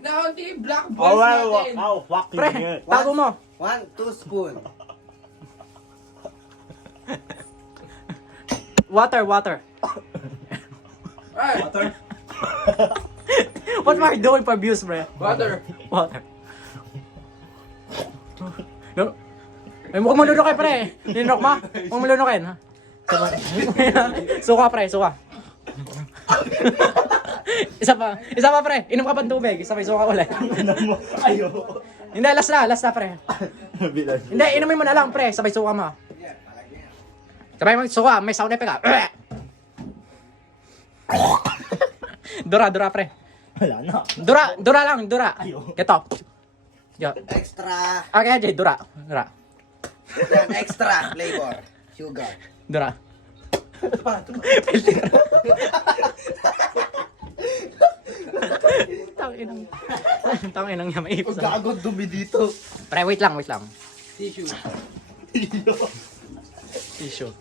naunti black Oh, balls well, natin. how fucking Pre, good. tago mo. 1, 2 spoon. Water, water. Ay, What are you doing for views, pre? water. Water. No. Ay, mukhang malunukin, pre. Linok mo? Mukhang malunukin, ha? Suka, pre, suka. Isa pa, pre. Inom ka pang tubig. Isa pa, suka ulit. Ayo. Hindi, last na, pre. Hindi, inumin mo na lang, pre. Sabay suka mo. Sabay mo, suka. May sound effect, ha? Dura, pre. Wala na. Dura lang. Ayo. Ito. Yo. Extra. Okay, Jay, dura. Yan, extra flavor. Sugar. Dura. Tangin ang niya maipis. Gago dumi dito. Pre, wait lang. Tissue. Tissue.